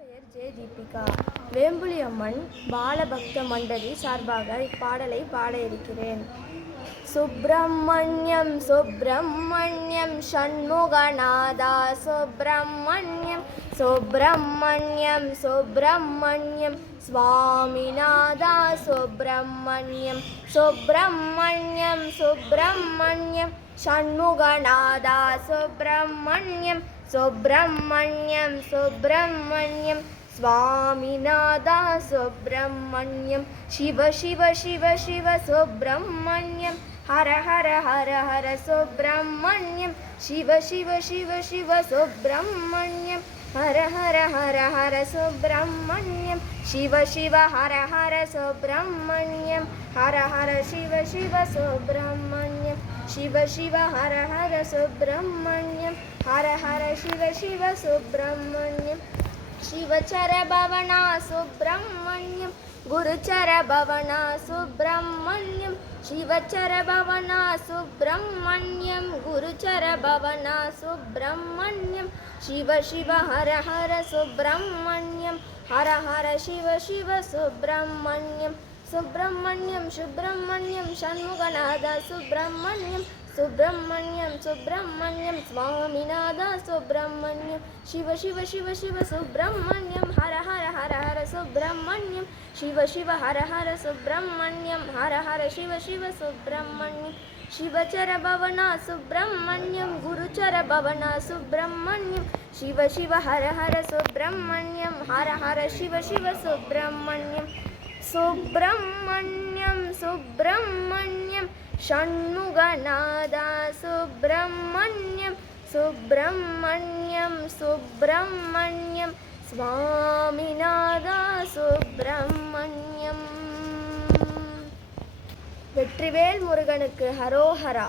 பெயர் ஜே தீபிகா. வேம்புலி அம்மன் பாலபக்த மண்டலி சார்பாக இப்பாடலை பாட இருக்கிறேன். சுப்பிரமணியம் சுப்பிரமணியம் ஷண்முகநாதா சுப்பிரமணியம் சுப்பிரமணியம் சுப்பிரமணியம் சுவாமிநாதா சுப்பிரமணியம் சுப்பிரமணியம் சுப்பிரமணியம் ஷண்முகநாதா சுப்பிரமணியம் சுப்பிரமணியம் சுப்பிரமணியம் சுவாமிநாதா சுப்பிரமணியம் சிவ சிவ சிவ சிவ சுப்பிரமணியம் ஹர ஹர ஹர ஹர சுப்பிரமணியம் சிவ சிவ சிவ சிவ சுப்பிரமணியம் ஹர ஹர ஹர ஹர சுப்பிரமணியம் சிவ சிவ ஹர ஹர சுப்பிரமணியம் ஹர ஹர சிவ சிவ சுப்பிரமணியம் சிவ சிவ ஹர ஹர சுப்பிரமணியம் ஹர ஹர சிவ சிவ சுப்பிரமணியம் शिवचर भवना सुब्रह्मण्यम गुरुचर भवना सुब्रह्मण्यम शिवचर भवना सुब्रह्मण्यम गुरुचर भवना सुब्रह्मण्यम शिव शिव हर हर सुब्रह्मण्यम हर हर शिव शिव सुब्रह्मण्यम सुब्रह्मण्यम सुब्रह्मण्यम षण्मुखनादा सुब्रह्मण्यम सुब्रह्मण्यम सुब्रह्मण्यम स्वामिनादा सुब्रह्मण्यम शिव शिव शिव शिव सुब्रह्मण्यम हर हर हर हर सुब्रह्मण्यम शिव शिव हर हर सुब्रह्मण्यम हर हर शिव शिव सुब्रह्मण्यम शिवचर भवना सुब्रह्मण्यम गुरुचर भवना सुब्रह्मण्यम शिव शिव हर हर सुब्रह्मण्यम हर हर शिव शिव सुब्रह्मण्यम सुब्रह्मण्यम सुब्रह्मण्यम षण्मुखनादा सुब्रह्मण्यम सुब्रह्मण्यम सुब्रह्मण्यम स्वामिनादा सुब्रह्मण्यम. வெற்றிவேல் முருகனுக்கு ஹரோஹரா.